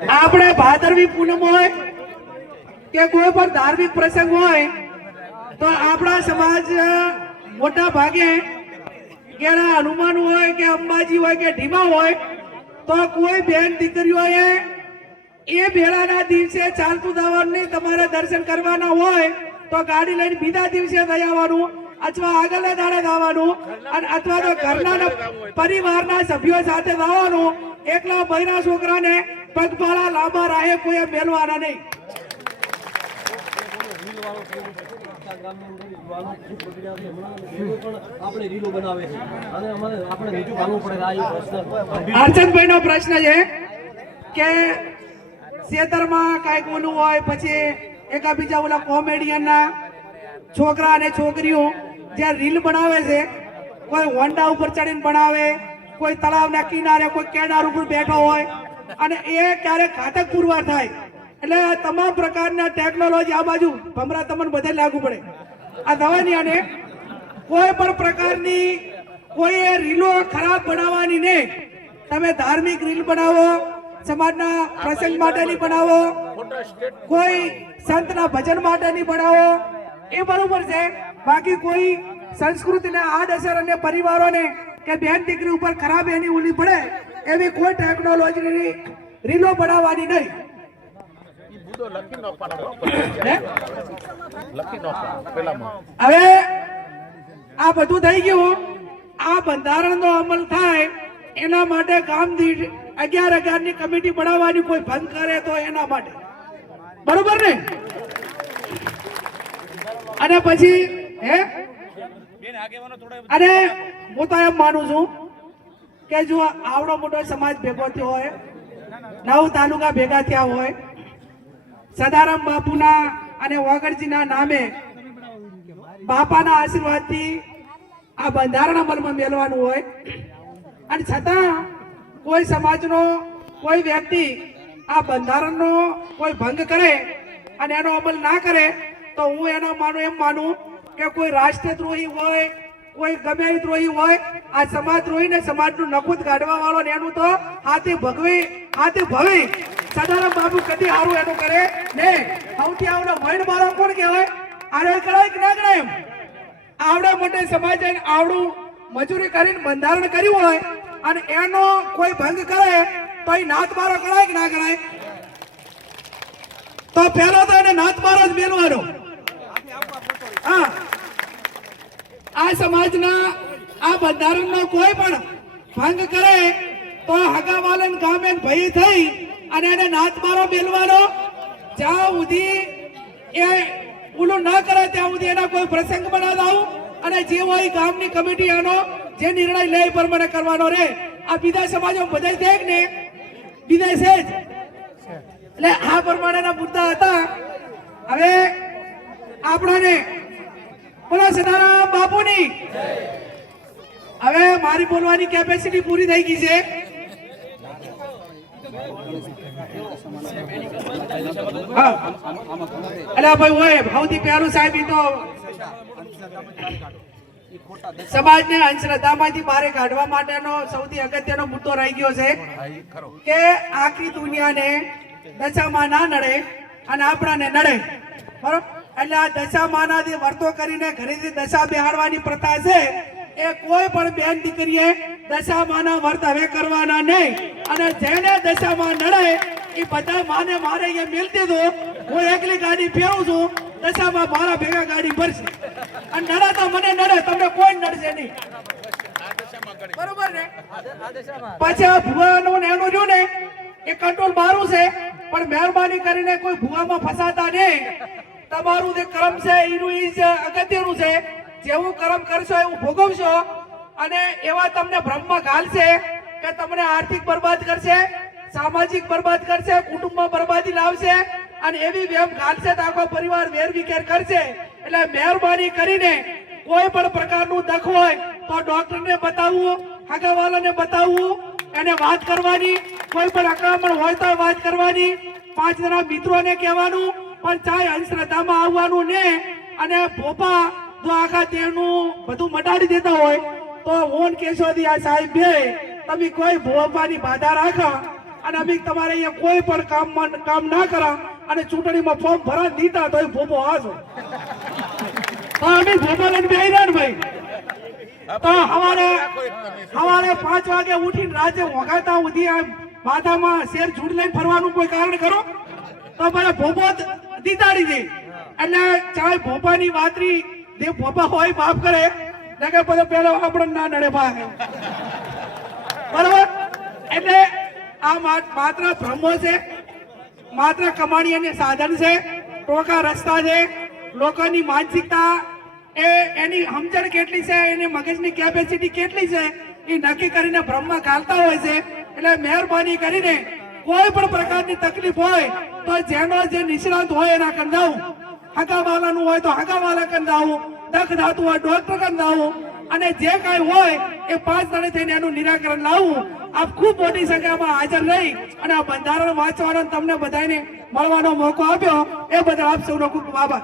આપણે ભાદરવી પૂનમ હોય કે કોઈ પણ ધાર્મિક પ્રસંગ હોય તો આપણા સમાજ મોટા ભાગે કેળા હનુમાન હોય કે અંબાજી હોય કે ઢીમા હોય તો કોઈ બેન દીકરીઓએ એ બેળાના દિવસે ચાલતું જવાનું નહીં. તમારે દર્શન કરવાના હોય તો ગાડી લઈને બીજા દિવસે જઈ આવવાનું અથવા આગળના દાડે જવાનું અને અથવા તો ઘરના પરિવારના સભ્યો સાથે જવાનું. એકલા બૈરા છોકરાને પગપાળા લાંબા રાહે કોઈ મેળવાના નહીં. અર્ચનભાઈ નો પ્રશ્ન છે કે ખેતરમાં કઈક ઓલું હોય પછી એકાબીજા ઓલા કોમેડિયન ના છોકરા અને છોકરીઓ જે રીલ બનાવે છે, કોઈ હોન્ડા ઉપર ચડીને બનાવે, કોઈ તળાવના કિનારે કોઈ કેનાર ઉપર બેઠો હોય અને એ ક્યારેક ઘાતક પુરવાર થાય. એટલે તમામ પ્રકારના ટેકનોલોજી આ બાજુ ભમરા તમને બધે લાગુ પડે. આ દવાની અને કોઈ પણ પ્રકારની કોઈ રીલો ખરાબ બનાવવાની નહીં. તમે ધાર્મિક રીલ બનાવો, સમાજના પ્રસંગ માટેની બનાવો, કોઈ સંતના ભજન માટેની બનાવો, એ બરોબર છે. બાકી કોઈ સંસ્કૃતિને આડઅસર અને પરિવારોને કે બેન દીકરી ઉપર ખરાબ એની ઉલી પડે એવી કોઈ ટેકનોલોજીની રીલો બનાવવાની નહીં. હવે આ બધું થઈ ગયું. આ બંધારણનો અમલ થાય એના માટે ગામ દીઠ 11 ની કમિટી બનાવવાની. કોઈ ભંગ કરે તો એના માટે બરોબર ને. અને પછી અને હું તો એમ માનું છું કે જો આવડો મોટો સમાજ ભેગો થયો હોય, 9 તાલુકા ભેગા થયા હોય, સદારામ બાપુના અને વાગડજીના નામે બાપાના આશીર્વાદથી આ બંધારણ અમલમાં મેળવાનું હોય અને છતાં કોઈ સમાજનો કોઈ વ્યક્તિ આ બંધારણનો કોઈ ભંગ કરે અને એનો અમલ ના કરે તો હું એનો એમ માનું કે કોઈ રાષ્ટ્રદ્રોહી હોય, કોઈ ગમે એ દ્રોહી હોય, આ સમાજ દ્રોહી ને સમાજનું નખુત કાઢવા વાળો ને એનું તો હાથે ભવી સદારામ બાપુ કદી સારું એનું કરે ને. સૌથી આવડો વૈણ મારો કોણ કહેવાય? આડે કરાય કે ના કરાય? આવડે મોટે સમાજ આવડું મજૂરી કરીને બંધારણ કર્યું હોય અને એનો કોઈ ભંગ કરે તો એ નાથ મારો કરાય કે ના કરાય? તો પહેલો તો એને નાથ મારો જ મેળવાનો. હા, આ સમાજના આ બંધારણનો કોઈ પણ ભંગ કરે તો હગાવાલન ગામે ભય થઈ અને એને નાથ મારો મેળવાનો. જ્યાં સુધી એ ઓલું ના કરે ત્યાં સુધી એના કોઈ પ્રસંગ બનાવડાવું અને જે હોય ગામની કમિટી એનો જે નિર્ણય લે એ પ્રમાણે કરવાનો રે. આ બીજા સમાજો બધા છે ને, બીજા છે જ. એટલે આ પ્રમાણેના મુદ્દા હતા. હવે આપણાને બોલો સદારામ બાપુની. હવે મારી બોલવાની કેપેસિટી પૂરી થઈ ગઈ છે. અલા ભાઈ હોય સૌથી પહેલું સાહેબ ઈ તો સમાજને અંધશ્રદ્ધામાંથી બહાર કાઢવા માટેનો સૌથી અગત્યનો મુદ્દો રહી ગયો છે કે આખી દુનિયાને દશામાં ના નડે અને આપણાને નડે. બરોબર? એટલે આ દશામાના જે વર્તો કરીને ઘરેથી દશા બેહાડવાની પ્રથા છે એ કોઈ પણ બેન દીકરીએ દશામાના વર્ત હવે કરવાના નહીં. અને જેને દશામાં નડે એ બધા માને મારે અહીંયા મિલતી દો. હું એકલી ગાડી ફેરું છું, દશામાં મારા ભેગા ગાડી ભરશે અને નડે તો મને નડે, તમને કોઈ નડશે નહીં. બરોબર ને? પછી આ ભુવાનું ને એનું રહ્યું ને એ કંટ્રોલ મારું છે, પણ મહેરબાની કરીને કોઈ ભુવામાં ફસાતા નહીં. તમારું જે કર્મ છે એનું એ જ અગત્યનું છે. જેવું કર્મ કરશો એવું ભોગવશો અને એવા તમને બ્રહ્મ ઘાલશે કે તમને આર્થિક બરબાદ કરશે, સામાજિક બરબાદ કરશે, કુટુંબમાં બરબાદી લાવશે અને એવી વેમ ઘાલશે તો આખો પરિવાર વેરવિખેર કરશે. એટલે મહેરબાની કરીને કોઈ પણ પ્રકારનું દખ હોય તો ડોક્ટરને બતાવવું, હગાવાલાને બતાવવું, એને વાત કરવાની. કોઈ પણ અકળામણ હોય તો વાત કરવાની. 5 જણા મિત્રોને કહેવાનું, પણ ચાહે અંધશ્રદ્ધામાં આવવાનું ને. અને ભોપા જો આખા દેહનું બધું મટાડી દેતા હોય તો ઓન કેશોદી આ સાહેબ બે તમે કોઈ ભોપાની બાધા રાખો અને અમે તમારે અહીંયા કોઈ પણ કામ ના કરા અને ચૂંટણીમાં ફોર્મ ભરા દીધા તો એ ભોપો આજો તો અમે ભોપો લઈને બેહી રહ્યા ને ભાઈ તો સવારે 5 વાગે ઉઠીને રાતે વગાતા સુધી આ માથામાં શેર ઝૂડ લઈને ફરવાનું કોઈ કારણ કરો તો મને ભોપો દીતાડી દે એટલે ચાહે ભોપાની વાતરી જે ભોપા હોય માફ કરે ને કે પછી પેલો આપણે ના નડે ભાગે બરોબર એટલે આ માત્ર ભ્રમો છે માત્ર કમાણી અને સાધન છે ટોકા રસ્તા છે લોકોની માનસિકતા એની સમજણ કેટલી છે એની મગજની કેપેસિટી કેટલી છે એ નક્કી કરીને ભ્રમમાં ઘાલતા હોય છે એટલે મહેરબાની કરીને કોઈ પણ પ્રકારની તકલીફ હોય તો જેનો જે નિષ્ણાંત હોય એના કંદાવું હગાવાલાનું હોય તો હગાવાલા કંદાવું દખ ધાતું હોય ડોક્ટર કંદાવું અને જે કાંઈ હોય એ 5 દાડે થઈને એનું નિરાકરણ લાવવું આપ ખૂબ મોટી સંખ્યામાં હાજર રહી અને આ બંધારણ વાંચવાનો તમને બધાને મળવાનો મોકો આપ્યો એ બદલ આપ સૌનો ખૂબ આભાર